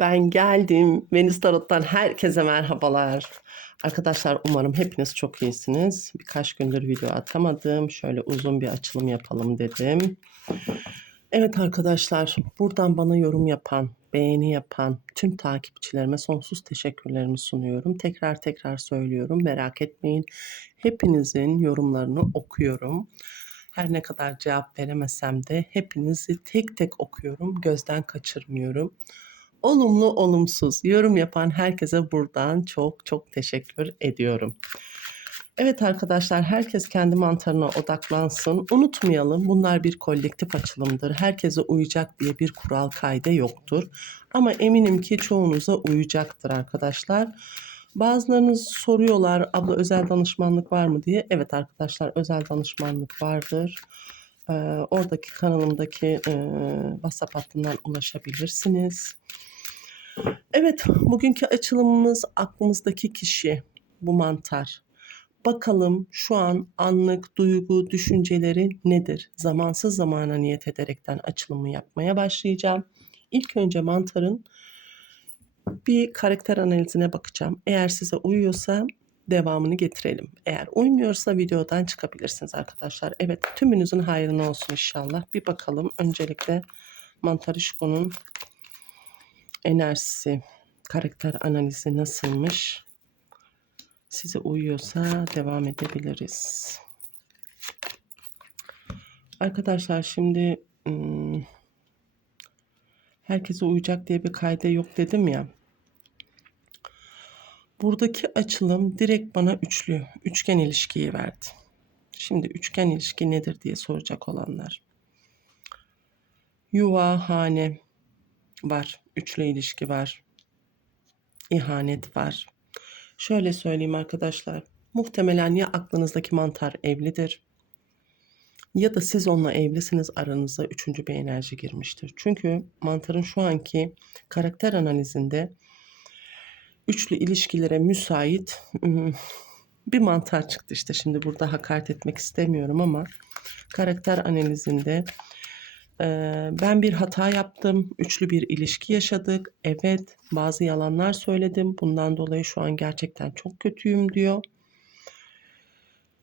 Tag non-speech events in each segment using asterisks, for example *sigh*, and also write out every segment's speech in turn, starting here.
Ben geldim. Venüs Tarot'tan herkese merhabalar. Arkadaşlar umarım hepiniz çok iyisiniz. Birkaç gündür video atamadım. Şöyle uzun bir açılım yapalım dedim. Evet arkadaşlar buradan bana yorum yapan, beğeni yapan tüm takipçilerime sonsuz teşekkürlerimi sunuyorum. Tekrar tekrar söylüyorum merak etmeyin. Hepinizin yorumlarını okuyorum. Her ne kadar cevap veremesem de hepinizi tek tek okuyorum. Gözden kaçırmıyorum. Olumlu olumsuz yorum yapan herkese buradan çok çok teşekkür ediyorum. Evet arkadaşlar herkes kendi mantarına odaklansın. Unutmayalım bunlar bir kolektif açılımdır. Herkese uyacak diye bir kural kayda yoktur. Ama eminim ki çoğunuza uyacaktır arkadaşlar. Bazılarınız soruyorlar abla özel danışmanlık var mı diye. Evet arkadaşlar özel danışmanlık vardır. Ee, oradaki kanalımdaki e, WhatsApp hattından ulaşabilirsiniz. Evet bugünkü açılımımız aklımızdaki kişi bu mantar. Bakalım şu an anlık duygu, düşünceleri nedir? Zamansız zamana niyet ederekten açılımı yapmaya başlayacağım. İlk önce mantarın bir karakter analizine bakacağım. Eğer size uyuyorsa devamını getirelim. Eğer uymuyorsa videodan çıkabilirsiniz arkadaşlar. Evet tümünüzün hayrına olsun inşallah. Bir bakalım öncelikle Mantarişko'nun enerjisi, karakter analizi nasılmış? Size uyuyorsa devam edebiliriz. Arkadaşlar şimdi herkese uyacak diye bir kayda yok dedim ya. Buradaki açılım direkt bana üçlü, üçgen ilişkiyi verdi. Şimdi üçgen ilişki nedir diye soracak olanlar. Yuva, hane var. Üçlü ilişki var. İhanet var. Şöyle söyleyeyim arkadaşlar. Muhtemelen ya aklınızdaki mantar evlidir ya da siz onunla evlisiniz aranıza üçüncü bir enerji girmiştir. Çünkü mantarın şu anki karakter analizinde üçlü ilişkilere müsait bir mantar çıktı işte. Şimdi burada hakaret etmek istemiyorum ama karakter analizinde ben bir hata yaptım. Üçlü bir ilişki yaşadık. Evet bazı yalanlar söyledim. Bundan dolayı şu an gerçekten çok kötüyüm diyor.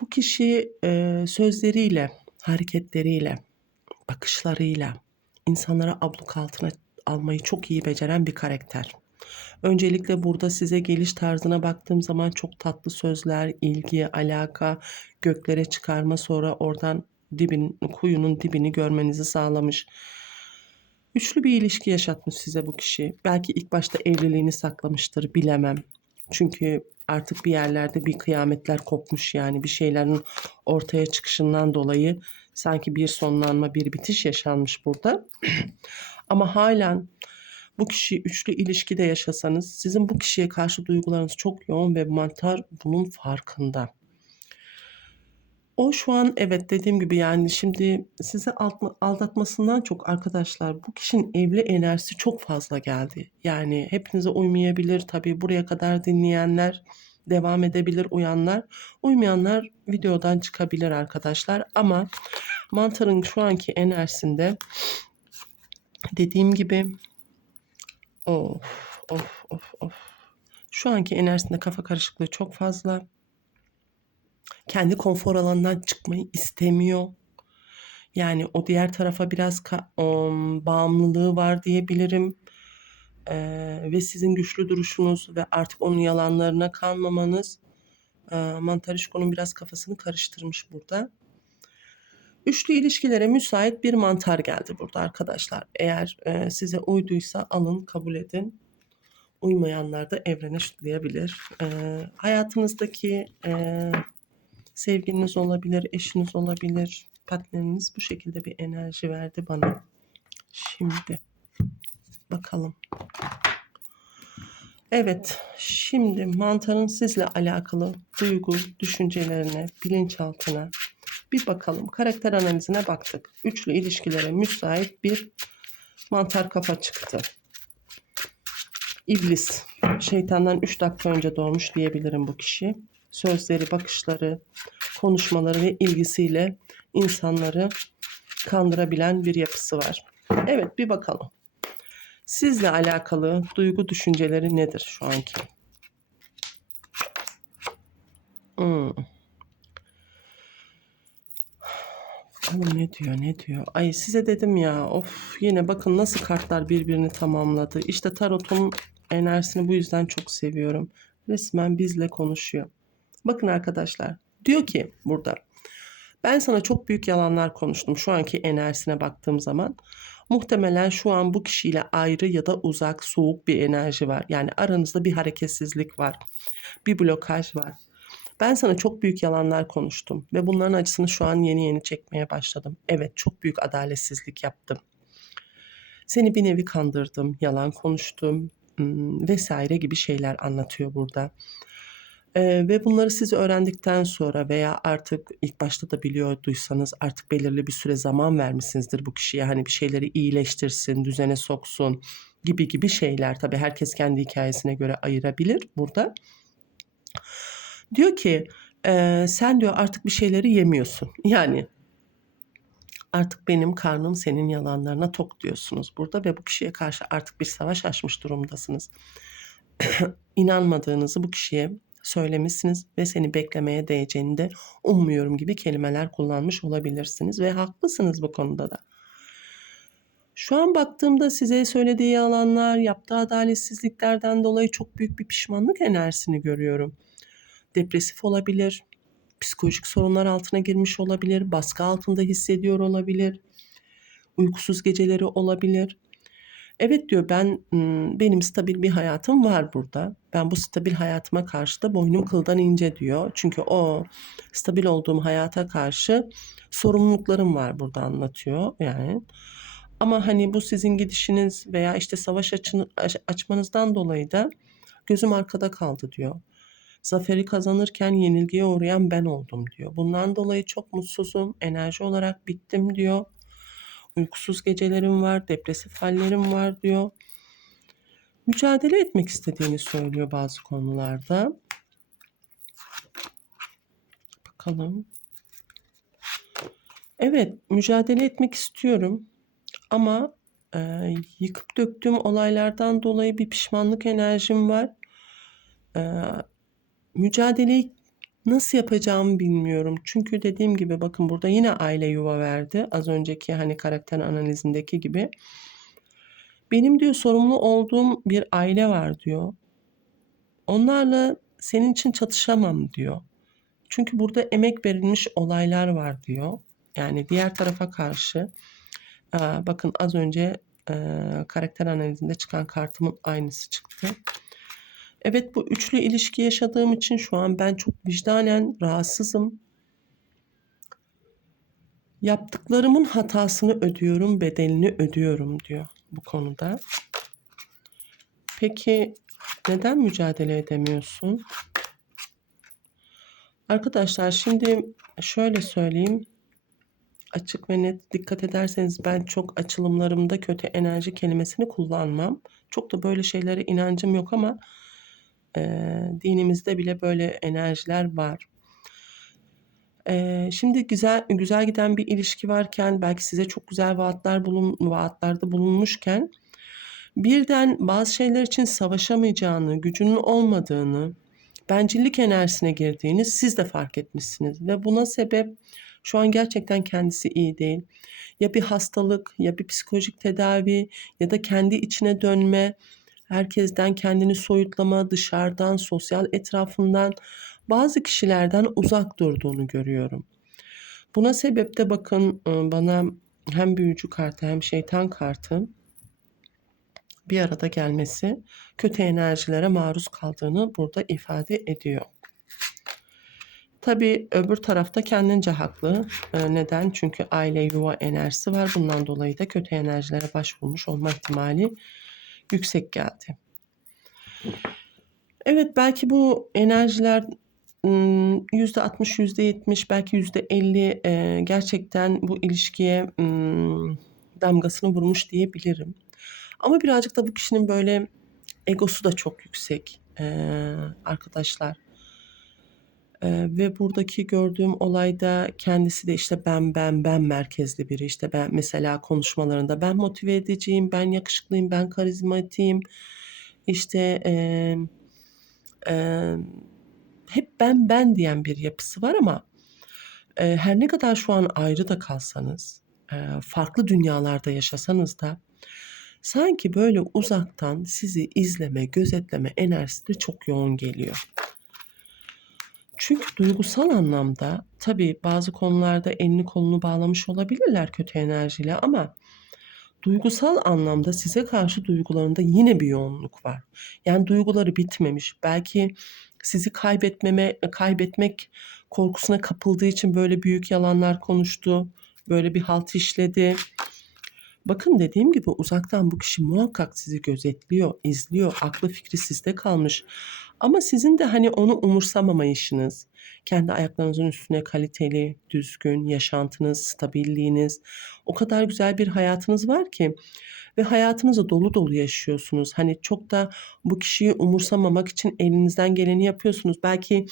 Bu kişi sözleriyle, hareketleriyle, bakışlarıyla insanlara abluk altına almayı çok iyi beceren bir karakter. Öncelikle burada size geliş tarzına baktığım zaman çok tatlı sözler, ilgi, alaka, göklere çıkarma sonra oradan dibin, kuyunun dibini görmenizi sağlamış. Üçlü bir ilişki yaşatmış size bu kişi. Belki ilk başta evliliğini saklamıştır, bilemem. Çünkü artık bir yerlerde bir kıyametler kopmuş yani bir şeylerin ortaya çıkışından dolayı sanki bir sonlanma, bir bitiş yaşanmış burada. *clears throat* Ama halen bu kişi üçlü ilişkide yaşasanız sizin bu kişiye karşı duygularınız çok yoğun ve mantar bunun farkında. O şu an evet dediğim gibi yani şimdi alt- aldatmasından çok arkadaşlar bu kişinin evli enerjisi çok fazla geldi. Yani hepinize uymayabilir tabii buraya kadar dinleyenler devam edebilir uyanlar. Uymayanlar videodan çıkabilir arkadaşlar ama mantarın şu anki enerjisinde dediğim gibi of of of of şu anki enerjisinde kafa karışıklığı çok fazla kendi konfor alanından çıkmayı istemiyor. Yani o diğer tarafa biraz um, bağımlılığı var diyebilirim. Ee, ve sizin güçlü duruşunuz ve artık onun yalanlarına kanmamanız e, Mantarişko'nun biraz kafasını karıştırmış burada. Üçlü ilişkilere müsait bir mantar geldi burada arkadaşlar. Eğer e, size uyduysa alın kabul edin. Uymayanlar da evrene şutlayabilir. E, hayatınızdaki e, sevgiliniz olabilir, eşiniz olabilir, partneriniz bu şekilde bir enerji verdi bana. Şimdi bakalım. Evet, şimdi mantarın sizle alakalı duygu, düşüncelerine, bilinçaltına bir bakalım. Karakter analizine baktık. Üçlü ilişkilere müsait bir mantar kafa çıktı. İblis, şeytandan 3 dakika önce doğmuş diyebilirim bu kişi. Sözleri, bakışları, konuşmaları ve ilgisiyle insanları kandırabilen bir yapısı var. Evet bir bakalım. Sizle alakalı duygu düşünceleri nedir şu anki? Hmm. Bakalım ne diyor ne diyor. Ay size dedim ya of yine bakın nasıl kartlar birbirini tamamladı. İşte tarotun enerjisini bu yüzden çok seviyorum. Resmen bizle konuşuyor. Bakın arkadaşlar diyor ki burada ben sana çok büyük yalanlar konuştum şu anki enerjisine baktığım zaman. Muhtemelen şu an bu kişiyle ayrı ya da uzak, soğuk bir enerji var. Yani aranızda bir hareketsizlik var. Bir blokaj var. Ben sana çok büyük yalanlar konuştum ve bunların acısını şu an yeni yeni çekmeye başladım. Evet, çok büyük adaletsizlik yaptım. Seni bir nevi kandırdım, yalan konuştum ım, vesaire gibi şeyler anlatıyor burada. Ee, ve bunları siz öğrendikten sonra veya artık ilk başta da biliyorduysanız artık belirli bir süre zaman vermişsinizdir bu kişiye. Hani bir şeyleri iyileştirsin, düzene soksun gibi gibi şeyler. Tabii herkes kendi hikayesine göre ayırabilir burada. Diyor ki "Eee, sen diyor artık bir şeyleri yemiyorsun. *laughs* Yani artık benim karnım senin yalanlarına tok diyorsunuz burada ve bu kişiye karşı artık bir savaş açmış durumdasınız. *clears throat* İnanmadığınızı bu kişiye söylemişsiniz ve seni beklemeye değeceğini de ummuyorum gibi kelimeler kullanmış olabilirsiniz ve haklısınız bu konuda da. Şu an baktığımda size söylediği yalanlar, yaptığı adaletsizliklerden dolayı çok büyük bir pişmanlık enerjisini görüyorum. Depresif olabilir, psikolojik sorunlar altına girmiş olabilir, baskı altında hissediyor olabilir, uykusuz geceleri olabilir. Evet diyor ben benim stabil bir hayatım var burada. Ben bu stabil hayatıma karşı da boynum kıldan ince diyor. Çünkü o stabil olduğum hayata karşı sorumluluklarım var burada anlatıyor yani. Ama hani bu sizin gidişiniz veya işte savaş açını, aç- açmanızdan dolayı da gözüm arkada kaldı diyor. Zaferi kazanırken yenilgiye uğrayan ben oldum diyor. Bundan dolayı çok mutsuzum, enerji olarak bittim diyor. Uykusuz gecelerim var, depresif hallerim var diyor. Mücadele etmek istediğini söylüyor bazı konularda. Bakalım. Evet, mücadele etmek istiyorum. Ama e, yıkıp döktüğüm olaylardan dolayı bir pişmanlık enerjim var. E, mücadeleyi nasıl yapacağımı bilmiyorum. Çünkü dediğim gibi bakın burada yine aile yuva verdi. Az önceki hani karakter analizindeki gibi. Benim diyor sorumlu olduğum bir aile var diyor. Onlarla senin için çatışamam diyor. Çünkü burada emek verilmiş olaylar var diyor. Yani diğer tarafa karşı bakın az önce karakter analizinde çıkan kartımın aynısı çıktı. Evet bu üçlü ilişki yaşadığım için şu an ben çok vicdanen rahatsızım. Yaptıklarımın hatasını ödüyorum, bedelini ödüyorum diyor bu konuda. Peki neden mücadele edemiyorsun? Arkadaşlar şimdi şöyle söyleyeyim. Açık ve net dikkat ederseniz ben çok açılımlarımda kötü enerji kelimesini kullanmam. Çok da böyle şeylere inancım yok ama e, dinimizde bile böyle enerjiler var. E, şimdi güzel güzel giden bir ilişki varken belki size çok güzel vaatler bulun vaatlerde bulunmuşken birden bazı şeyler için savaşamayacağını, gücünün olmadığını, bencillik enerjisine girdiğini siz de fark etmişsiniz ve buna sebep şu an gerçekten kendisi iyi değil. Ya bir hastalık, ya bir psikolojik tedavi ya da kendi içine dönme, herkesten kendini soyutlama, dışarıdan, sosyal etrafından bazı kişilerden uzak durduğunu görüyorum. Buna sebep de bakın e, bana hem büyücü kartı hem şeytan kartı bir arada gelmesi kötü enerjilere maruz kaldığını burada ifade ediyor. Tabii öbür tarafta kendince haklı. Ee, neden? Çünkü aile yuva enerjisi var. Bundan dolayı da kötü enerjilere başvurmuş olma ihtimali yüksek geldi. Evet belki bu enerjiler ım, %60, %70 belki %50 e, gerçekten bu ilişkiye damgasını vurmuş diyebilirim. Ama birazcık da bu kişinin böyle egosu da çok yüksek arkadaşlar. Ve buradaki gördüğüm olayda kendisi de işte ben ben ben merkezli biri. İşte ben mesela konuşmalarında ben motive ediciyim, ben yakışıklıyım, ben karizmatiğim. İşte emm, emm, hep ben ben diyen bir yapısı var ama eee, her ne kadar şu an ayrı da kalsanız, eee, farklı dünyalarda yaşasanız da sanki böyle uzaktan sizi izleme, gözetleme enerjisi de çok yoğun geliyor. Çünkü duygusal anlamda tabii bazı konularda elini kolunu bağlamış olabilirler kötü enerjiyle ama duygusal anlamda size karşı duygularında yine bir yoğunluk var. Yani duyguları bitmemiş. Belki sizi kaybetmeme kaybetmek korkusuna kapıldığı için böyle büyük yalanlar konuştu. Böyle bir halt işledi. Bakın dediğim gibi uzaktan bu kişi muhakkak sizi gözetliyor, izliyor. Aklı fikri sizde kalmış. Ama sizin de hani onu umursamamayışınız, kendi ayaklarınızın üstüne kaliteli, düzgün yaşantınız, stabilliğiniz, o kadar güzel bir hayatınız var ki ve hayatınızı dolu dolu yaşıyorsunuz. Hani çok da bu kişiyi umursamamak için elinizden geleni yapıyorsunuz. Belki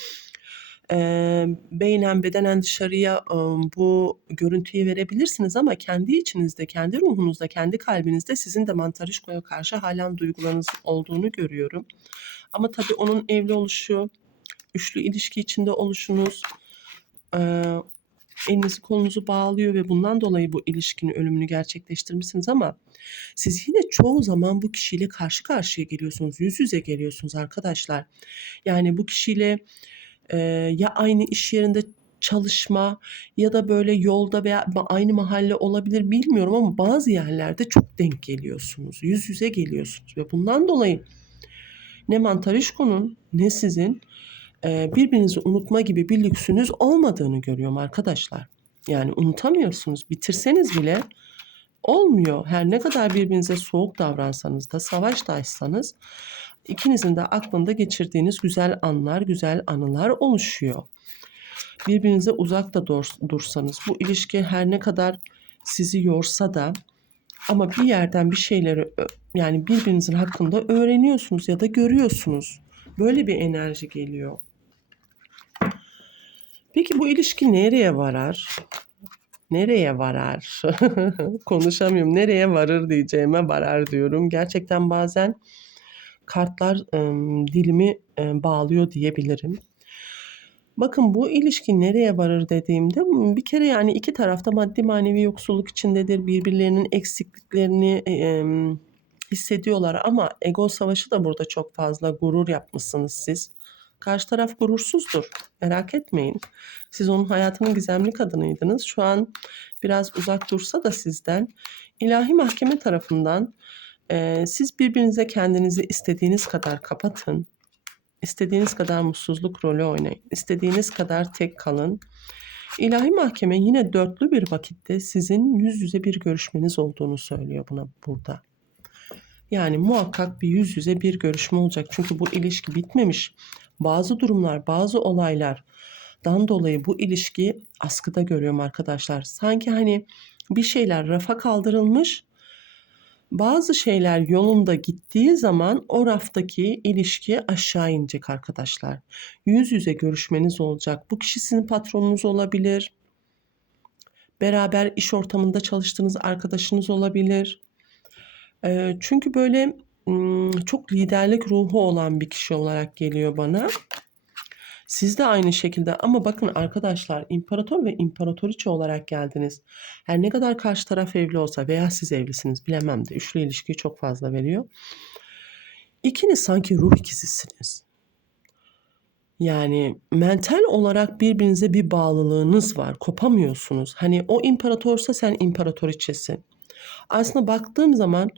eee, beynen bedenen dışarıya ıı, bu görüntüyü verebilirsiniz ama kendi içinizde, kendi ruhunuzda, kendi kalbinizde sizin de mantarişkoya karşı halen duygularınız olduğunu görüyorum. Ama tabii onun evli oluşu, üçlü ilişki içinde oluşunuz, eee, elinizi kolunuzu bağlıyor ve bundan dolayı bu ilişkinin ölümünü gerçekleştirmişsiniz ama siz yine çoğu zaman bu kişiyle karşı karşıya geliyorsunuz, yüz yüze geliyorsunuz arkadaşlar. Yani bu kişiyle eee, ya aynı iş yerinde çalışma ya da böyle yolda veya aynı mahalle olabilir bilmiyorum ama bazı yerlerde çok denk geliyorsunuz. Yüz yüze geliyorsunuz ve bundan dolayı ne Mantarişko'nun ne sizin birbirinizi unutma gibi bir lüksünüz olmadığını görüyorum arkadaşlar. Yani unutamıyorsunuz. Bitirseniz bile olmuyor. Her ne kadar birbirinize soğuk davransanız da, savaş da açsanız ikinizin de aklında geçirdiğiniz güzel anlar, güzel anılar oluşuyor. Birbirinize uzak da dur- dursanız bu ilişki her ne kadar sizi yorsa da ama bir yerden bir şeyleri yani birbirinizin hakkında öğreniyorsunuz ya da görüyorsunuz. Böyle bir enerji geliyor. Peki bu ilişki nereye varar? Nereye varar? *laughs* Konuşamıyorum. Nereye varır diyeceğime varar diyorum. Gerçekten bazen kartlar dilimi bağlıyor diyebilirim. Bakın bu ilişki nereye varır dediğimde m, bir kere yani iki tarafta maddi manevi yoksulluk içindedir. Birbirlerinin eksikliklerini em, hissediyorlar ama ego savaşı da burada çok fazla gurur yapmışsınız siz. Karşı taraf gurursuzdur. Merak etmeyin. Siz onun hayatının gizemli kadınıydınız. Şu an biraz uzak dursa da sizden ilahi mahkeme tarafından siz birbirinize kendinizi istediğiniz kadar kapatın. İstediğiniz kadar mutsuzluk rolü oynayın. İstediğiniz kadar tek kalın. İlahi mahkeme yine dörtlü bir vakitte sizin yüz yüze bir görüşmeniz olduğunu söylüyor buna burada. Yani muhakkak bir yüz yüze bir görüşme olacak. Çünkü bu ilişki bitmemiş. Bazı durumlar, bazı olaylardan dolayı bu ilişki askıda görüyorum arkadaşlar. Sanki hani bir şeyler rafa kaldırılmış. Bazı şeyler yolunda gittiği zaman o raftaki ilişki aşağı inecek arkadaşlar. Yüz yüze görüşmeniz olacak. Bu kişi sizin patronunuz olabilir. Beraber iş ortamında çalıştığınız arkadaşınız olabilir. Çünkü böyle çok liderlik ruhu olan bir kişi olarak geliyor bana. Siz de aynı şekilde ama bakın arkadaşlar imparator ve imparatoriçe olarak geldiniz. Her ne kadar karşı taraf evli olsa veya siz evlisiniz bilemem de üçlü ilişkiyi çok fazla veriyor. İkiniz sanki ruh ikizisiniz. Yani mental olarak birbirinize bir bağlılığınız var. Kopamıyorsunuz. Hani o imparatorsa sen imparatoriçesin. Aslında baktığım zaman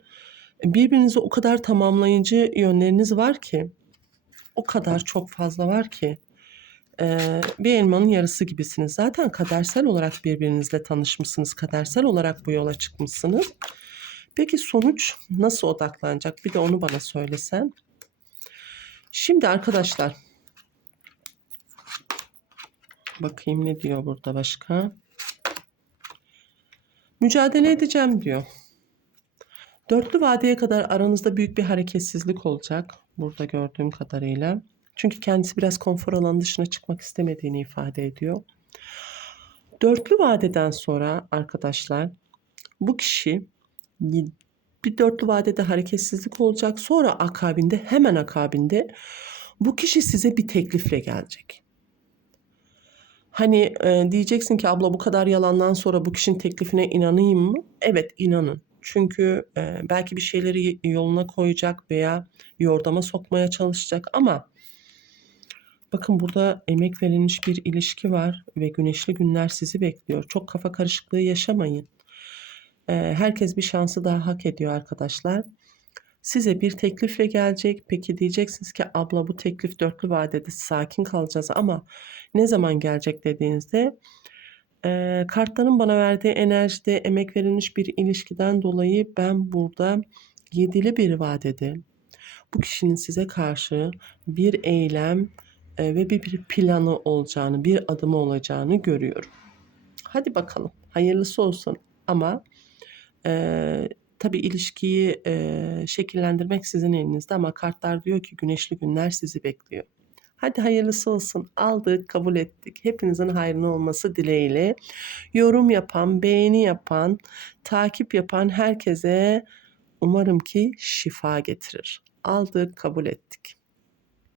birbirinizi o kadar tamamlayıcı yönleriniz var ki o kadar çok fazla var ki eee, bir elmanın yarısı gibisiniz. Zaten kadersel olarak birbirinizle tanışmışsınız. Kadersel olarak bu yola çıkmışsınız. Peki sonuç nasıl odaklanacak? Bir de onu bana söylesen. Şimdi arkadaşlar bakayım ne diyor burada başka? Mücadele edeceğim diyor. Dörtlü vadeye kadar aranızda büyük bir hareketsizlik olacak. Burada gördüğüm kadarıyla. Çünkü kendisi biraz konfor alanı dışına çıkmak istemediğini ifade ediyor. Dörtlü vadeden sonra arkadaşlar bu kişi bir dörtlü vadede hareketsizlik olacak. Sonra akabinde hemen akabinde bu kişi size bir teklifle gelecek. Hani e, diyeceksin ki abla bu kadar yalandan sonra bu kişinin teklifine inanayım mı? Evet inanın. Çünkü e, belki bir şeyleri yoluna koyacak veya yordama sokmaya çalışacak ama bakın burada emek verilmiş bir ilişki var ve güneşli günler sizi bekliyor. Çok kafa karışıklığı yaşamayın. E, herkes bir şansı daha hak ediyor arkadaşlar. Size bir teklifle gelecek. Peki diyeceksiniz ki abla bu teklif dörtlü vadede sakin kalacağız ama ne zaman gelecek dediğinizde e, kartların bana verdiği enerjide emek verilmiş bir ilişkiden dolayı ben burada yedili bir vadede bu kişinin size karşı bir eylem ve bir, bir planı olacağını, bir adımı olacağını görüyorum. Hadi bakalım hayırlısı olsun ama e, tabii ilişkiyi e, şekillendirmek sizin elinizde ama kartlar diyor ki güneşli günler sizi bekliyor. Hadi hayırlısı olsun. Aldık, kabul ettik. Hepinizin hayrına olması dileğiyle. Yorum yapan, beğeni yapan, takip yapan herkese umarım ki şifa getirir. Aldık, kabul ettik.